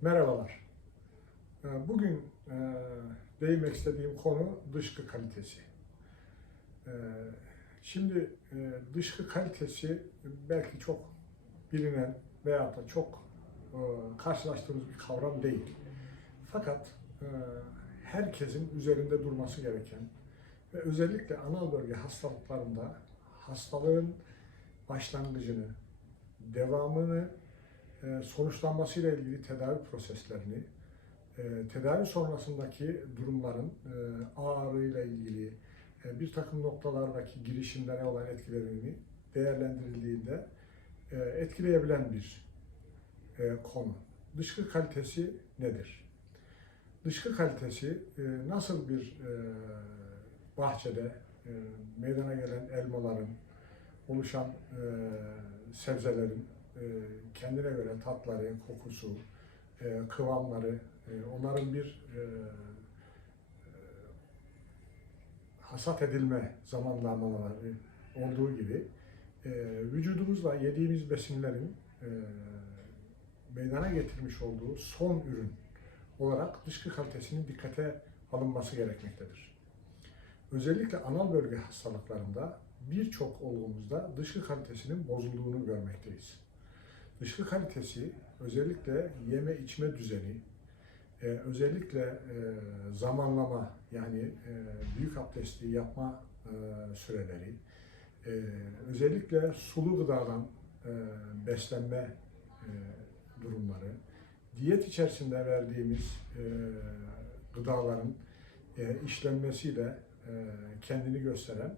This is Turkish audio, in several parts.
Merhabalar. Ee, Bugün e, değinmek istediğim konu dışkı kalitesi. Ee, Şimdi e, dışkı kalitesi belki çok bilinen veya da çok e, karşılaştığımız bir kavram değil. Fakat herkesin üzerinde durması gereken ve özellikle anal bölge hastalıklarında hastalığın başlangıcını, devamını sonuçlanmasıyla ilgili tedavi proseslerini, e, tedavi sonrasındaki durumların e, ağrıyla ilgili e, bir takım noktalardaki girişimlere olan etkilerini değerlendirildiğinde e, etkileyebilen bir e, konu. Dışkı kalitesi nedir? Dışkı kalitesi e, nasıl bir e, bahçede e, meydana gelen elmaların, oluşan e, sebzelerin e, kendine göre tatları, kokusu, e, kıvamları, e, onların bir e, e, hasat edilme zamanlamaları olduğu gibi e, vücudumuzla yediğimiz besinlerin e, meydana getirmiş olduğu son ürün olarak dışkı kalitesinin dikkate alınması gerekmektedir. Özellikle anal bölge hastalıklarında birçok olgumuzda dışkı kalitesinin bozulduğunu görmekteyiz. Dışkı kalitesi özellikle yeme içme düzeni, e, özellikle e, zamanlama yani e, büyük abdesti yapma e, süreleri, e, özellikle sulu gıdadan e, beslenme e, durumları, diyet içerisinde verdiğimiz e, gıdaların e, işlenmesiyle e, kendini gösteren,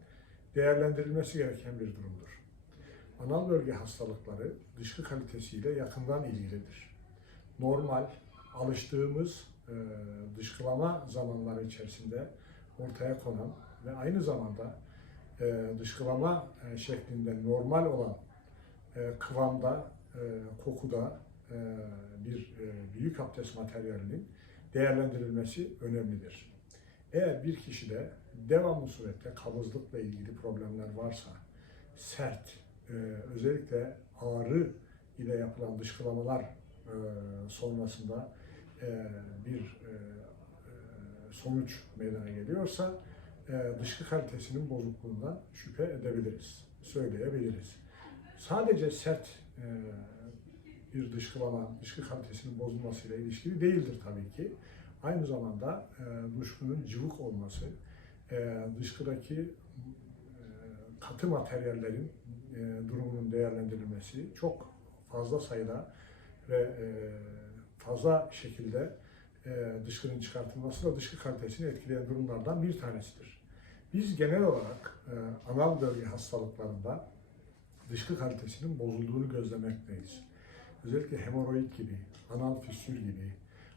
değerlendirilmesi gereken bir durumdur. Anal bölge hastalıkları dışkı kalitesiyle yakından ilgilidir. Normal, alıştığımız e, dışkılama zamanları içerisinde ortaya konan ve aynı zamanda e, dışkılama e, şeklinde normal olan e, kıvamda, e, kokuda e, bir e, büyük abdest materyalinin değerlendirilmesi önemlidir. Eğer bir kişide devamlı surette kabızlıkla ilgili problemler varsa, sert, e, özellikle ağrı ile yapılan dışkılamalar e, sonrasında e, bir sonuç meydana geliyorsa dışkı kalitesinin bozukluğundan şüphe edebiliriz, söyleyebiliriz. Sadece sert bir dışkılama, dışkı kalitesinin bozulmasıyla ilişkili değildir tabii ki. Aynı zamanda dışkının cıvık olması, dışkıdaki katı materyallerin e, durumunun değerlendirilmesi çok fazla sayıda ve e, fazla şekilde e, dışkının çıkartılması da dışkı kalitesini etkileyen durumlardan bir tanesidir. Biz genel olarak e, anal bölge hastalıklarında dışkı kalitesinin bozulduğunu gözlemekteyiz. Özellikle hemoroid gibi, anal fistül gibi,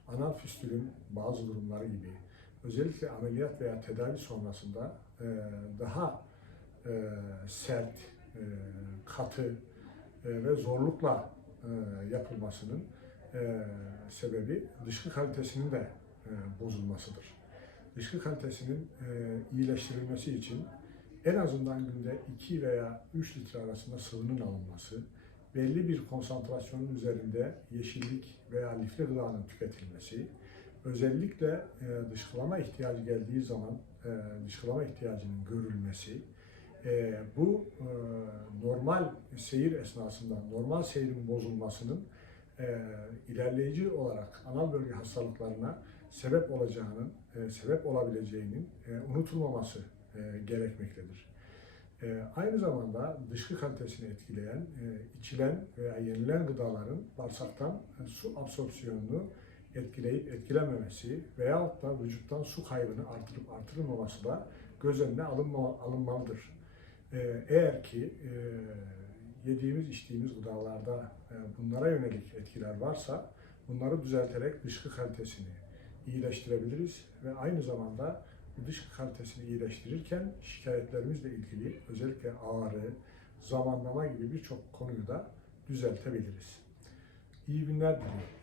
anal fistülün bazı durumları gibi, özellikle ameliyat veya tedavi sonrasında daha sert, katı e, ve zorlukla e, yapılmasının e, sebebi dışkı kalitesinin de e, bozulmasıdır. Dışkı kalitesinin e, iyileştirilmesi için en azından günde 2 veya 3 litre arasında sıvının alınması, belli bir konsantrasyonun üzerinde yeşillik veya lifli gıdanın tüketilmesi, özellikle e, dışkılama ihtiyacı geldiği zaman e, dışkılama ihtiyacının görülmesi, e, bu e, normal seyir esnasında normal seyrin bozulmasının e, ilerleyici olarak anal bölge hastalıklarına sebep olacağının, e, sebep olabileceğinin e, unutulmaması e, gerekmektedir. E, aynı zamanda dışkı kalitesini etkileyen, e, içilen veya yenilen gıdaların bağırsaktan e, su absorpsiyonunu etkileyip etkilememesi veyahut da vücuttan su kaybını artırıp artırılmaması da göz önüne alınma, alınmalıdır. E, eğer ki e, yediğimiz, içtiğimiz gıdalarda e, bunlara yönelik etkiler varsa bunları düzelterek dışkı kalitesini iyileştirebiliriz ve aynı zamanda dışkı kalitesini iyileştirirken şikayetlerimizle ilgili özellikle ağrı, zamanlama gibi birçok konuyu da düzeltebiliriz. İyi günler diliyorum.